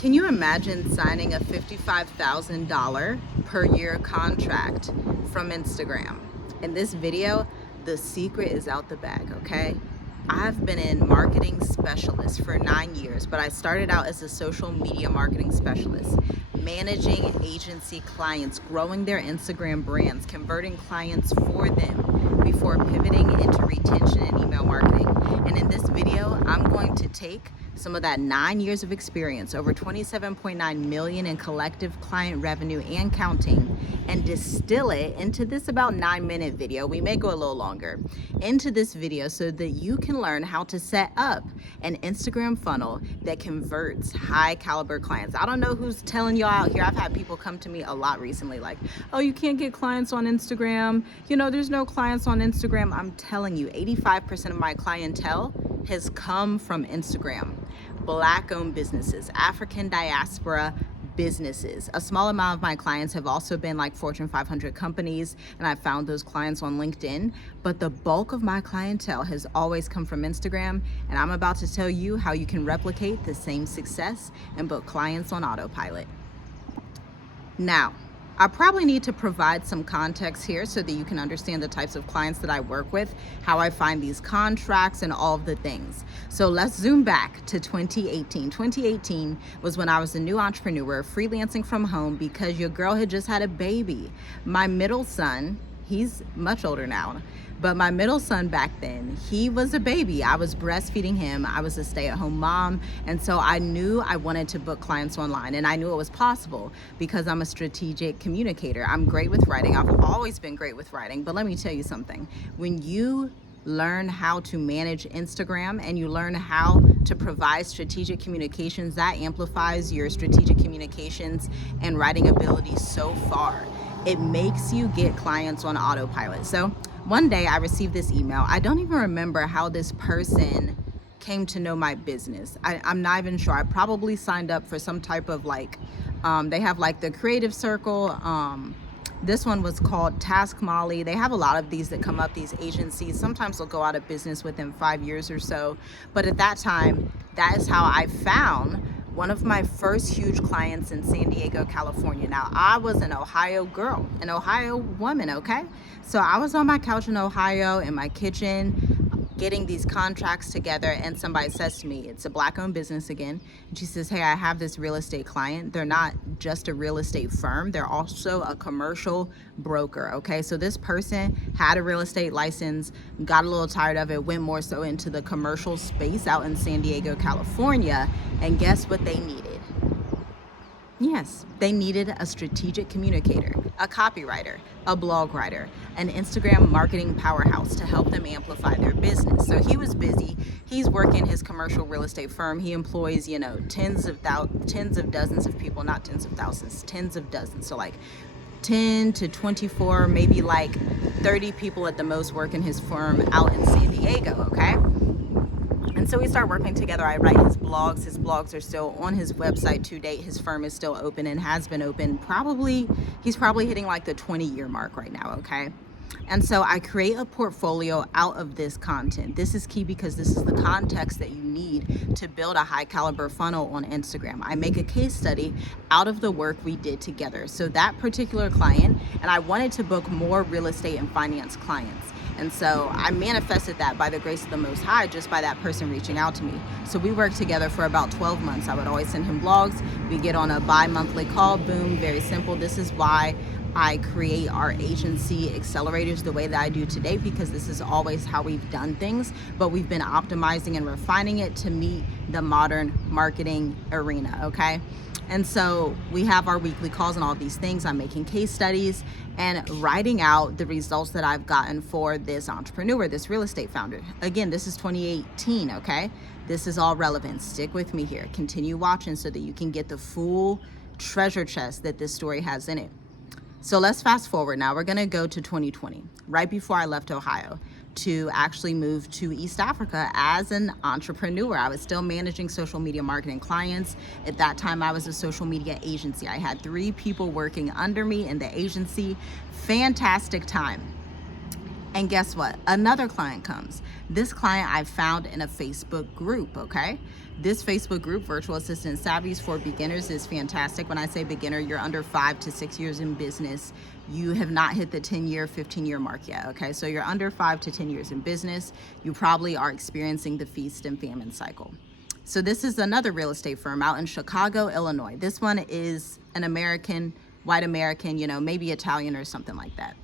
Can you imagine signing a $55,000 per year contract from Instagram? In this video, the secret is out the bag, okay? I've been in marketing specialist for 9 years, but I started out as a social media marketing specialist, managing agency clients, growing their Instagram brands, converting clients for them before pivoting into retention and email marketing. And in this video, I'm going to take some of that 9 years of experience, over 27.9 million in collective client revenue and counting, and distill it into this about 9-minute video. We may go a little longer into this video so that you can learn how to set up an Instagram funnel that converts high caliber clients. I don't know who's telling y'all out here. I've had people come to me a lot recently like, oh, you can't get clients on Instagram. You know, there's no clients on Instagram. I'm telling you, 85% of my clientele has come from Instagram. Black-owned businesses, African diaspora businesses. A small amount of my clients have also been like Fortune 500 companies, and I found those clients on LinkedIn, but the bulk of my clientele has always come from Instagram, and I'm about to tell you how you can replicate the same success and book clients on autopilot. Now, I probably need to provide some context here so that you can understand the types of clients that I work with, how I find these contracts, and all of the things. So let's zoom back to 2018. 2018 was when I was a new entrepreneur, freelancing from home because your girl had just had a baby. My middle son, he's much older now, but my middle son back then, he was a baby. I was breastfeeding him. I was a stay-at-home mom. And so I knew I wanted to book clients online, and I knew it was possible because I'm a strategic communicator. I'm great with writing. I've always been great with writing, but let me tell you something. When you learn how to manage Instagram and you learn how to provide strategic communications, that amplifies your strategic communications and writing ability so far. It makes you get clients on autopilot. So one day I received this email. I don't even remember how this person came to know my business. I'm not even sure. I probably signed up for some type of they have like the Creative Circle. This one was called Task Molly. They have a lot of these that come up, these agencies. Sometimes they'll go out of business within 5 years or so. But at that time, that is how I found one of my first huge clients in San Diego, California. Now, I was an Ohio girl, an Ohio woman, okay? So I was on my couch in Ohio in my kitchen getting these contracts together, and somebody says to me, it's a Black-owned business again, and she says, hey, I have this real estate client. They're not just a real estate firm, they're also a commercial broker, okay? So this person had a real estate license, got a little tired of it, went more so into the commercial space out in San Diego, California, and guess what they needed? Yes, they needed a strategic communicator, a copywriter, a blog writer, an Instagram marketing powerhouse to help them amplify their business. So he was busy. He's working his commercial real estate firm. He employs, tens of dozens of people, not tens of thousands, tens of dozens. So like 10 to 24, maybe like 30 people at the most work in his firm out in San Diego, okay? And so we start working together. I write his blogs. His blogs are still on his website to date. His firm is still open and has been open. He's probably hitting like the 20-year mark right now, okay? And so I create a portfolio out of this content. This is key because this is the context that you need to build a high caliber funnel on Instagram. I make a case study out of the work we did together. So that particular client, and I wanted to book more real estate and finance clients. And so I manifested that by the grace of the Most High, just by that person reaching out to me. So we worked together for about 12 months. I would always send him blogs. We get on a bi-monthly call, boom, very simple. This is why I create our agency accelerators the way that I do today, because this is always how we've done things, but we've been optimizing and refining it to meet the modern marketing arena, okay? And so we have our weekly calls and all these things. I'm making case studies and writing out the results that I've gotten for this entrepreneur, this real estate founder. Again, this is 2018, okay? This is all relevant. Stick with me here. Continue watching so that you can get the full treasure chest that this story has in it. So let's fast forward now. We're gonna go to 2020, right before I left Ohio to actually move to East Africa as an entrepreneur. I was still managing social media marketing clients. At that time, I was a social media agency. I had 3 people working under me in the agency. Fantastic time. And guess what? Another client comes. This client I found in a Facebook group, okay? This Facebook group, Virtual Assistant Savvies for Beginners, is fantastic. When I say beginner, you're under 5 to 6 years in business. You have not hit the 10-year, 15-year mark yet, okay? So you're under 5 to 10 years in business. You probably are experiencing the feast and famine cycle. So this is another real estate firm out in Chicago, Illinois. This one is an American, white American, you know, maybe Italian or something like that.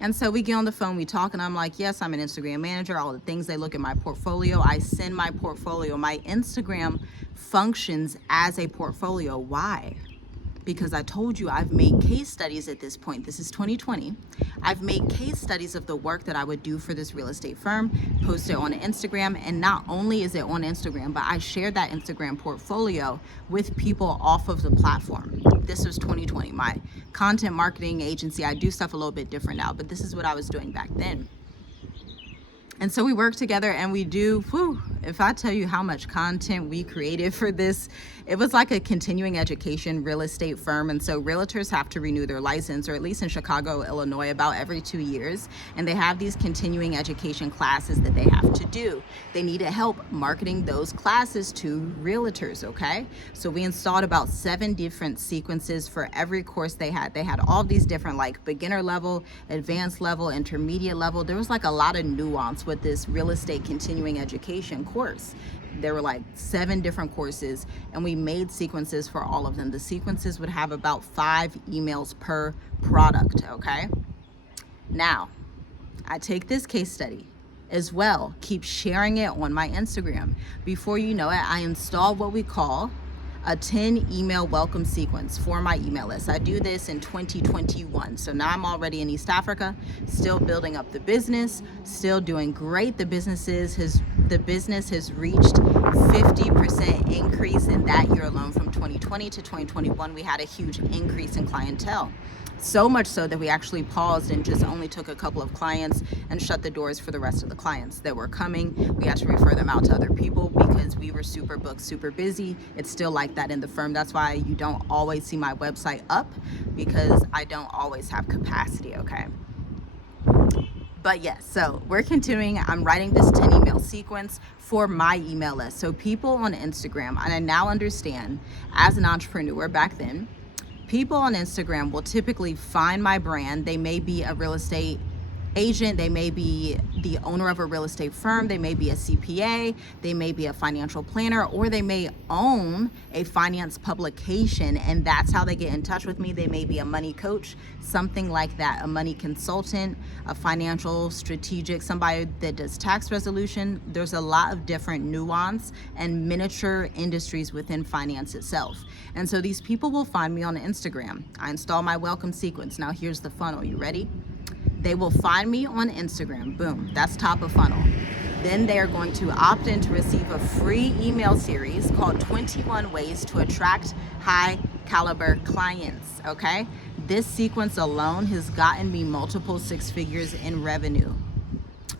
And so we get on the phone, we talk, and I'm like, yes, I'm an Instagram manager, all the things. They look at my portfolio. I send my portfolio. My Instagram functions as a portfolio. Why? Because I told you I've made case studies at this point. This is 2020. I've made case studies of the work that I would do for this real estate firm, post it on Instagram, and not only is it on Instagram, but I share that Instagram portfolio with people off of the platform. This was 2020. My content marketing agency, I do stuff a little bit different now, but this is what I was doing back then. And so we work together and we do, if I tell you how much content we created for this, it was like a continuing education real estate firm. And so realtors have to renew their license, or at least in Chicago, Illinois, about every 2 years. And they have these continuing education classes that they have to do. They needed help marketing those classes to realtors, okay? So we installed about 7 different sequences for every course they had. They had all these different, like, beginner level, advanced level, intermediate level. There was like a lot of nuance with this real estate continuing education course. There were like 7 different courses, and we made sequences for all of them. The sequences would have about 5 emails per product, okay? Now, I take this case study as well, keep sharing it on my Instagram. Before you know it, I install what we call a 10 email welcome sequence for my email list. I do this in 2021. So now I'm already in East Africa, still building up the business, still doing great. The business has reached 50% increase in that year alone. From 2020 to 2021, we had a huge increase in clientele. So much so that we actually paused and just only took a couple of clients and shut the doors for the rest of the clients that were coming. We had to refer them out to other people because we were super booked, super busy. It's still like that in the firm. That's why you don't always see my website up, because I don't always have capacity, okay? But yes, so we're continuing. I'm writing this 10 email sequence for my email list. So people on Instagram, and I now understand as an entrepreneur back then, people on Instagram will typically find my brand. They may be a real estate agent, they may be the owner of a real estate firm, they may be a CPA, they may be a financial planner, or they may own a finance publication, and that's how they get in touch with me. They may be a money coach, something like that, a money consultant, a financial strategic, somebody that does tax resolution. There's a lot of different nuance and miniature industries within finance itself. And so these people will find me on Instagram. I install my welcome sequence. Now here's the funnel. You ready? They will find me on Instagram. Boom, that's top of funnel. Then they are going to opt in to receive a free email series called 21 Ways to Attract High Caliber Clients, okay? This sequence alone has gotten me multiple 6 figures in revenue.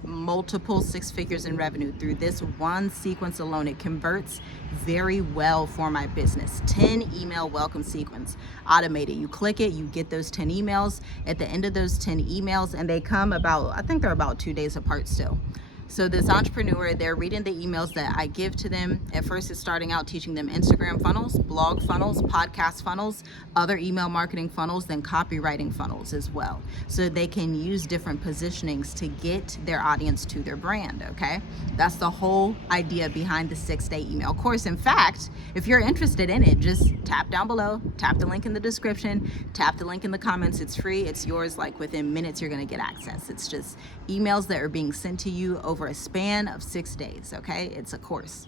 Multiple 6 figures in revenue through this one sequence alone. It converts very well for my business. 10 email welcome sequence, automated. You click it, you get those 10 emails. At the end of those 10 emails, and they come about, I think they're about 2 days apart still. So this entrepreneur, they're reading the emails that I give to them. At first, it's starting out teaching them Instagram funnels, blog funnels, podcast funnels, other email marketing funnels, then copywriting funnels as well. So they can use different positionings to get their audience to their brand, okay? That's the whole idea behind the 6-day email course. In fact, if you're interested in it, just tap down below, tap the link in the description, tap the link in the comments. It's free, it's yours. Like within minutes, you're gonna get access. It's just emails that are being sent to you over a span of 6 days, okay? It's a course.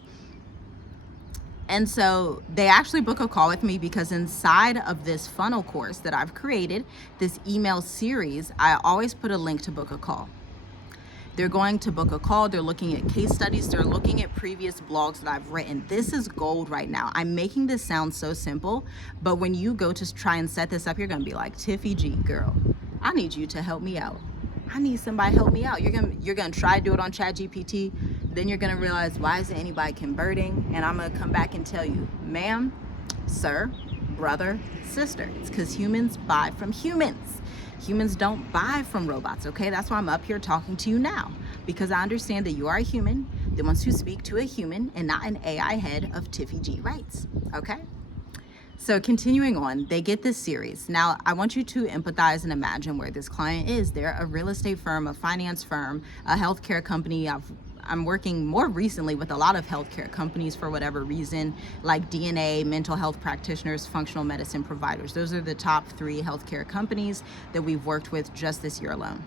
And so they actually book a call with me because inside of this funnel course that I've created, this email series, I always put a link to book a call. They're going to book a call. They're looking at case studies. They're looking at previous blogs that I've written. This is gold right now. I'm making this sound so simple, but when you go to try and set this up, you're gonna be like, Tiffy G, girl, I need you to help me out. I need somebody to help me out. You're gonna try to do it on ChatGPT. Then you're gonna realize, why isn't anybody converting? And I'm gonna come back and tell you, ma'am, sir, brother, sister. It's because humans buy from humans. Humans don't buy from robots, okay? That's why I'm up here talking to you now, because I understand that you are a human that wants to speak to a human and not an AI head of Tiffy G rights, okay? So continuing on, they get this series. Now, I want you to empathize and imagine where this client is. They're a real estate firm, a finance firm, a healthcare company. I'm working more recently with a lot of healthcare companies for whatever reason, like DNA, mental health practitioners, functional medicine providers. Those are the top 3 healthcare companies that we've worked with just this year alone.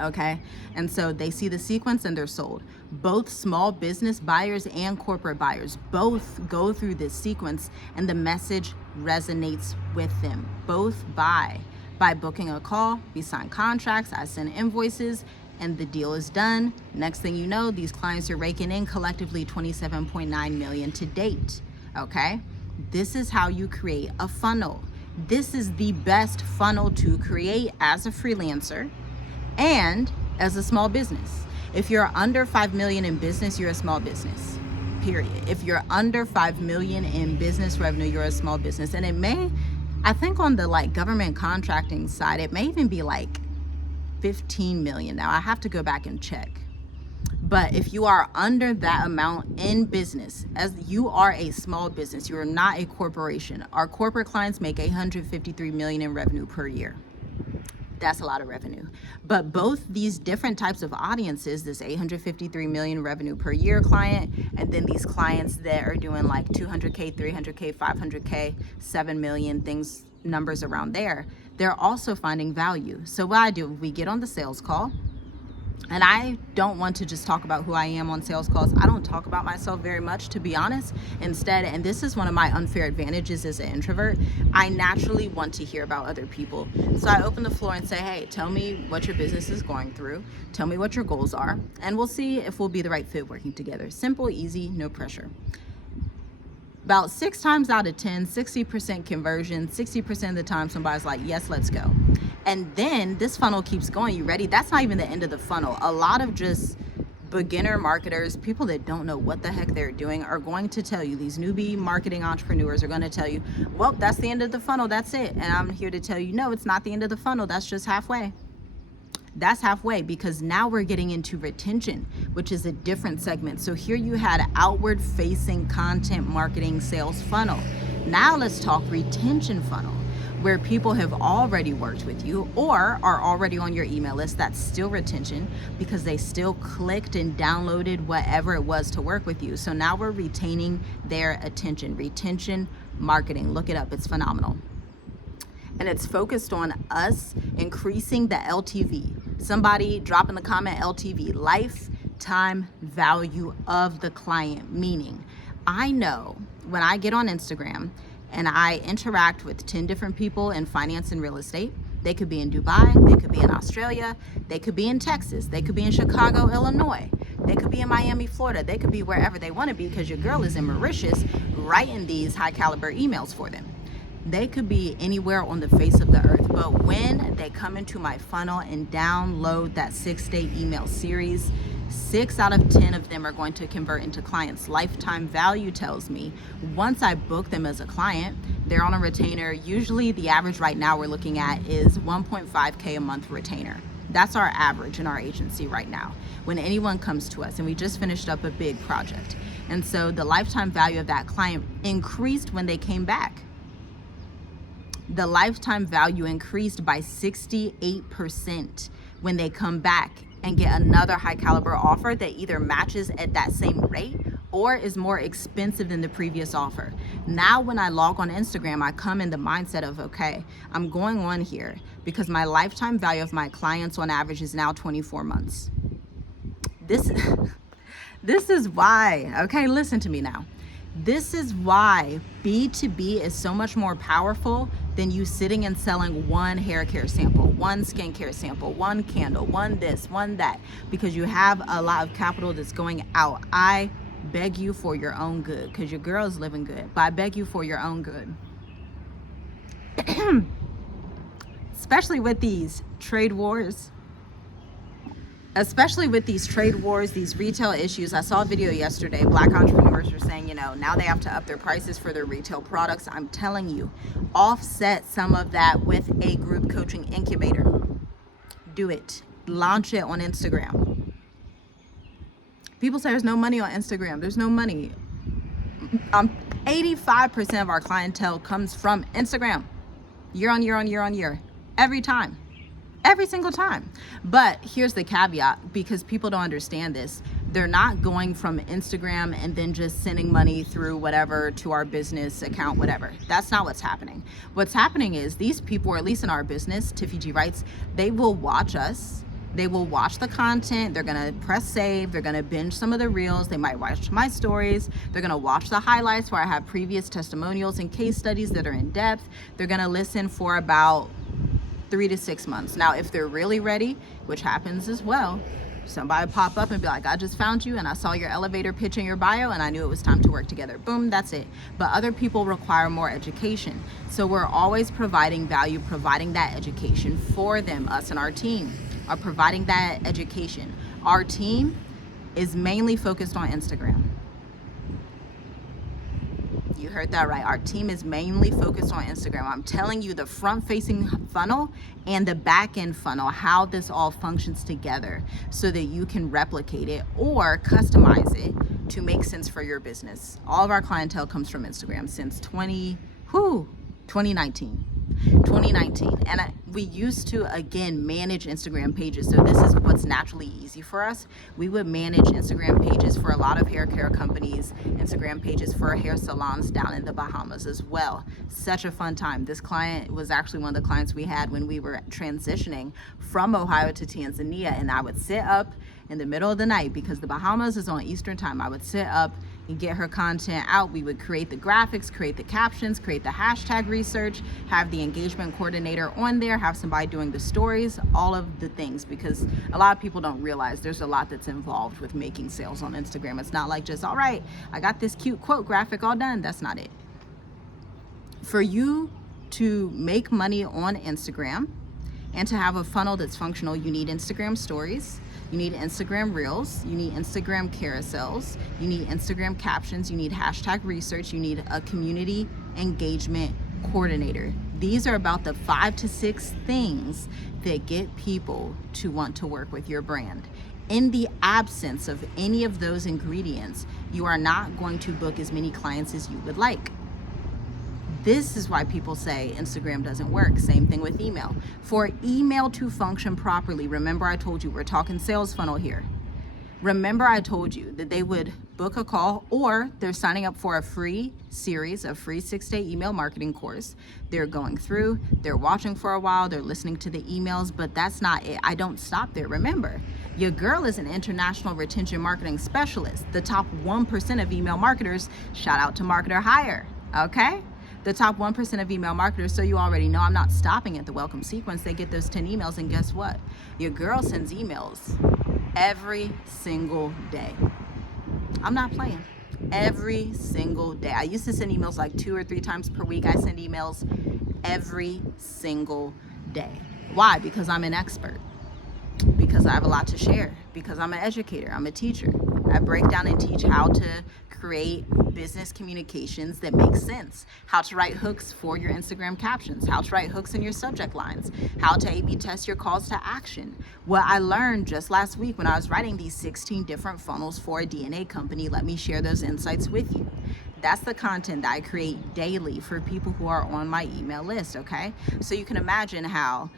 Okay, and so they see the sequence and they're sold. Both small business buyers and corporate buyers both go through this sequence, and the message resonates with them. Both buy by booking a call. We sign contracts, I send invoices, and the deal is done. Next thing you know, these clients are raking in collectively $27.9 million to date. Okay, this is how you create a funnel. This is the best funnel to create as a freelancer and as a small business. If you're under 5 million in business, you're a small business, period. If you're under 5 million in business revenue, you're a small business. And it may, I think on the like government contracting side, it may even be like 15 million. Now I have to go back and check. But if you are under that amount in business, as you are a small business, you are not a corporation. Our corporate clients make 153 million in revenue per year. That's a lot of revenue. But both these different types of audiences, this 853 million revenue per year client, and then these clients that are doing like 200K, 300K, 500K, 7 million, things, numbers around there, they're also finding value. So what I do, we get on the sales call, and I don't want to just talk about who I am on sales calls. I don't talk about myself very much, to be honest. Instead, and this is one of my unfair advantages as an introvert, I naturally want to hear about other people. So I open the floor and say, hey, tell me what your business is going through. Tell me what your goals are. And we'll see if we'll be the right fit working together. Simple, easy, no pressure. About 6 times out of 10, 60% conversion, 60% of the time somebody's like, yes, let's go. And then this funnel keeps going. You ready? That's not even the end of the funnel. A lot of just beginner marketers, people that don't know what the heck they're doing, are going to tell you, these newbie marketing entrepreneurs are going to tell you, well, that's the end of the funnel. That's it. And I'm here to tell you, no, it's not the end of the funnel. That's just halfway. That's halfway, because now we're getting into retention, which is a different segment. So here you had outward facing content marketing sales funnel. Now let's talk retention funnel, where people have already worked with you or are already on your email list. That's still retention because they still clicked and downloaded whatever it was to work with you. So now we're retaining their attention. Retention marketing, look it up, it's phenomenal. And it's focused on us increasing the LTV. Somebody drop in the comment LTV, lifetime value of the client. Meaning, I know when I get on Instagram and I interact with 10 different people in finance and real estate, they could be in Dubai, they could be in Australia, they could be in Texas, they could be in Chicago, Illinois, they could be in Miami, Florida, they could be wherever they want to be, because your girl is in Mauritius writing these high caliber emails for them. They could be anywhere on the face of the earth, but when they come into my funnel and download that 6-day email series, 6 out of 10 of them are going to convert into clients. Lifetime value tells me once I book them as a client, they're on a retainer. Usually the average right now we're looking at is 1.5K a month retainer. That's our average in our agency right now when anyone comes to us, and we just finished up a big project. And so the lifetime value of that client increased when they came back. The lifetime value increased by 68% when they come back and get another high caliber offer that either matches at that same rate or is more expensive than the previous offer. Now when I log on Instagram, I come in the mindset of, okay, I'm going on here because my lifetime value of my clients on average is now 24 months. This is why, okay, listen to me now. This is why B2B is so much more powerful than you sitting and selling one hair care sample, one skincare sample, one candle, one this, one that, because you have a lot of capital that's going out. I beg you for your own good, because your girl is living good, but I beg you for your own good. Especially with these trade wars. especially with these trade wars, these retail issues. I saw a video yesterday. Black entrepreneurs were saying, now they have to up their prices for their retail products. I'm telling you, offset some of that with a group coaching incubator. Do it. Launch it on Instagram. People say there's no money on Instagram. There's no money. 85% of our clientele comes from Instagram. Year on year on year on year. Every time. Every single time. But here's the caveat, because people don't understand this. They're not going from Instagram and then just sending money through whatever to our business account, whatever. That's not what's happening. What's happening is these people, or at least in our business, Tiffy G Writes, they will watch us. They will watch the content. They're going to press save. They're going to binge some of the reels. They might watch my stories. They're going to watch the highlights where I have previous testimonials and case studies that are in depth. They're going to listen for about 3 to 6 months. Now, if they're really ready, which happens as well, somebody pop up and be like, I just found you and I saw your elevator pitch in your bio and I knew it was time to work together. Boom, that's it. But other people require more education. So we're always providing value, providing that education for them. Us and our team are providing that education. Our team is mainly focused on Instagram. You heard that right. Our team is mainly focused on Instagram. I'm telling you the front-facing funnel and the back-end funnel, how this all functions together so that you can replicate it or customize it to make sense for your business. All of our clientele comes from Instagram since 2019. And we used to, again, manage Instagram pages. So this is what's naturally easy for us. We would manage Instagram pages for a lot of hair care companies, Instagram pages for hair salons down in the Bahamas as well. Such a fun time. This client was actually one of the clients we had when we were transitioning from Ohio to Tanzania. And I would sit up in the middle of the night because the Bahamas is on Eastern time. I would sit up and get her content out. We would create the graphics, create the captions, create the hashtag research, have the engagement coordinator on there, have somebody doing the stories, all of the things, because a lot of people don't realize there's a lot that's involved with making sales on Instagram. It's not like just, all right, I got this cute quote graphic all done. That's not it. For you to make money on Instagram and to have a funnel that's functional, you need Instagram stories. You need Instagram reels, you need Instagram carousels, you need Instagram captions, you need hashtag research, you need a community engagement coordinator. These are about the 5 to 6 things that get people to want to work with your brand. In the absence of any of those ingredients, you are not going to book as many clients as you would like. This is why people say Instagram doesn't work. Same thing with email. For email to function properly, remember I told you we're talking sales funnel here. Remember I told you that they would book a call or they're signing up for a free series, a free 6-day email marketing course. They're going through, they're watching for a while, they're listening to the emails, but that's not it. I don't stop there. Remember, your girl is an international retention marketing specialist. The top 1% of email marketers, shout out to Marketer Hire, okay? The top 1% of email marketers, so you already know I'm not stopping at the welcome sequence. They get those 10 emails, and guess what? Your girl sends emails every single day. I'm not playing. Every single day. I used to send emails like 2 or 3 times per week. I send emails every single day. Why? Because I'm an expert. Because I have a lot to share. Because I'm an educator. I'm a teacher. I break down and teach how to create business communications that make sense, how to write hooks for your Instagram captions, how to write hooks in your subject lines, how to A/B test your calls to action. What I learned just last week when I was writing these 16 different funnels for a DNA company, let me share those insights with you. That's the content that I create daily for people who are on my email list, okay? So you can imagine how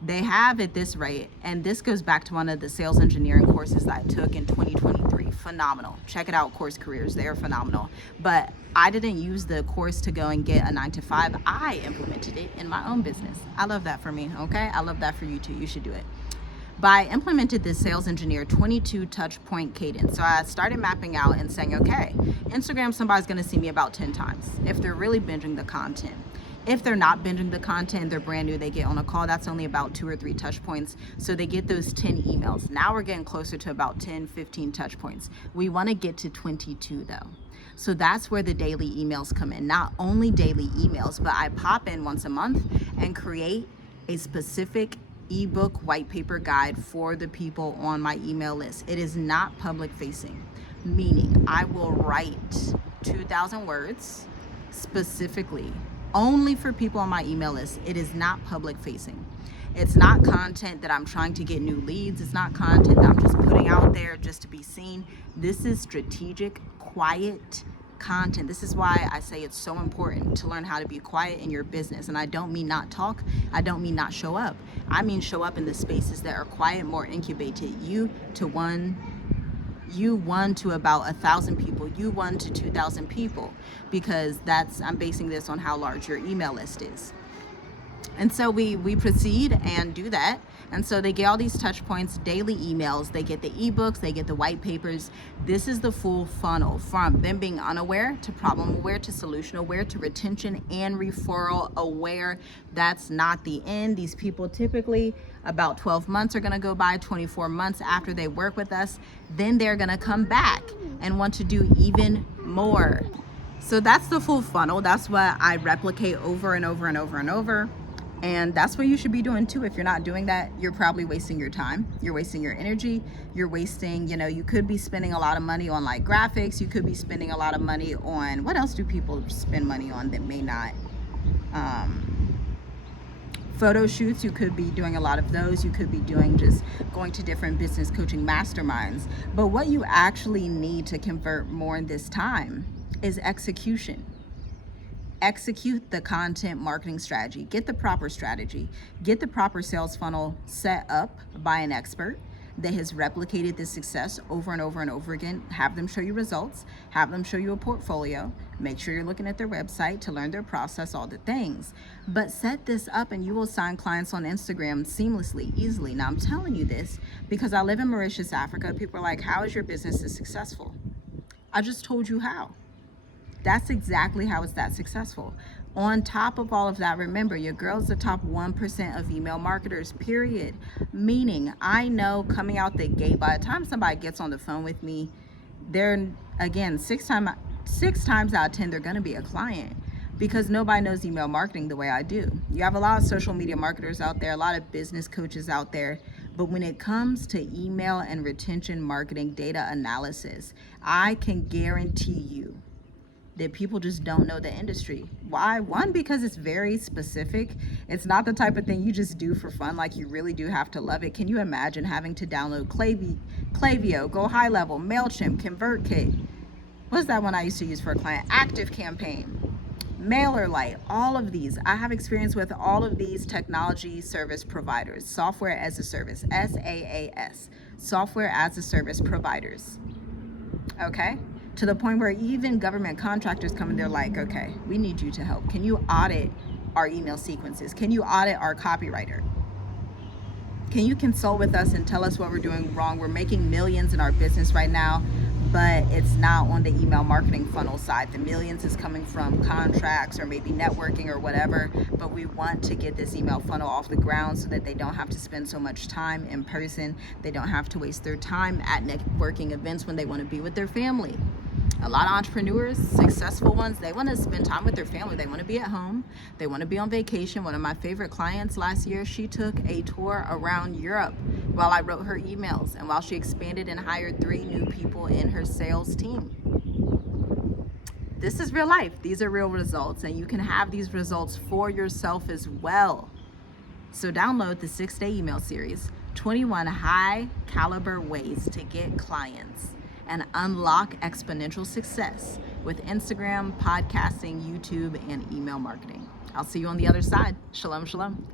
they have at this rate, and this goes back to one of the sales engineering courses that I took in 2023. Phenomenal. Check it out, Course Careers. They are phenomenal. But I didn't use the course to go and get a 9-to-5. I implemented it in my own business. I love that for me, okay? I love that for you too. You should do it. But I implemented this sales engineer 22 touch point cadence. So I started mapping out and saying, okay, Instagram, somebody's going to see me about 10 times if they're really binging the content. If they're not binging the content, they're brand new, they get on a call, that's only about 2 or 3 touch points. So they get those 10 emails. Now we're getting closer to about 10, 15 touch points. We want to get to 22 though. So that's where the daily emails come in. Not only daily emails, but I pop in once a month and create a specific ebook white paper guide for the people on my email list. It is not public facing, meaning I will write 2,000 words specifically only for people on my email list. It is not public facing. It's not content that I'm trying to get new leads. It's not content that I'm just putting out there just to be seen. This is strategic, quiet content. This is why I say it's so important to learn how to be quiet in your business. And I don't mean not talk. I don't mean not show up. I mean show up in the spaces that are quiet, more incubated. You one to about 1,000 people, you 1 to 2,000 people, because I'm basing this on how large your email list is. And so we proceed and do that. And so they get all these touch points, daily emails, they get the ebooks, they get the white papers. This is the full funnel, from them being unaware to problem aware to solution aware to retention and referral aware. That's not the end. These people typically about 12 months are gonna go by, 24 months after they work with us, then they're gonna come back and want to do even more. So that's the full funnel. That's what I replicate over and over and over and over. And that's what you should be doing too. If you're not doing that, you're probably wasting your time. You're wasting your energy. You're wasting, you could be spending a lot of money on like graphics. You could be spending a lot of money on, what else do people spend money on that may not? Photo shoots. You could be doing a lot of those. You could be doing just going to different business coaching masterminds. But what you actually need to convert more in this time is execution. Execute the content marketing strategy. Get the proper strategy. Get the proper sales funnel set up by an expert that has replicated this success over and over and over again. Have them show you results. Have them show you a portfolio. Make sure you're looking at their website to learn their process, all the things. But set this up and you will sign clients on Instagram seamlessly, easily. Now, I'm telling you this because I live in Mauritius, Africa. People are like, how is your business successful? I just told you how. That's exactly how it's that successful. On top of all of that, remember, your girl's the top 1% of email marketers, period. Meaning, I know coming out the gate, by the time somebody gets on the phone with me, they're, again, six times out of 10, they're going to be a client, because nobody knows email marketing the way I do. You have a lot of social media marketers out there, a lot of business coaches out there, but when it comes to email and retention marketing data analysis, I can guarantee you that people just don't know the industry. Why? One, because it's very specific. It's not the type of thing you just do for fun. Like, you really do have to love it. Can you imagine having to download Klaviyo, Go High Level, MailChimp, ConvertKit? What's that one I used to use for a client? Active Campaign, MailerLite, all of these. I have experience with all of these technology service providers, software as a service, SaaS, software as a service providers. Okay? To the point where even government contractors come and they're like, okay, we need you to help. Can you audit our email sequences? Can you audit our copywriter? Can you consult with us and tell us what we're doing wrong? We're making millions in our business right now, but it's not on the email marketing funnel side. The millions is coming from contracts or maybe networking or whatever, but we want to get this email funnel off the ground so that they don't have to spend so much time in person. They don't have to waste their time at networking events when they want to be with their family. A lot of entrepreneurs, successful ones, they want to spend time with their family. They want to be at home. They want to be on vacation. One of my favorite clients last year, she took a tour around Europe while I wrote her emails and while she expanded and hired 3 new people in her sales team. This is real life. These are real results, and you can have these results for yourself as well. So download the 6-day email series, 21 high caliber ways to get clients and unlock exponential success with Instagram, podcasting, YouTube, and email marketing. I'll see you on the other side. Shalom, shalom.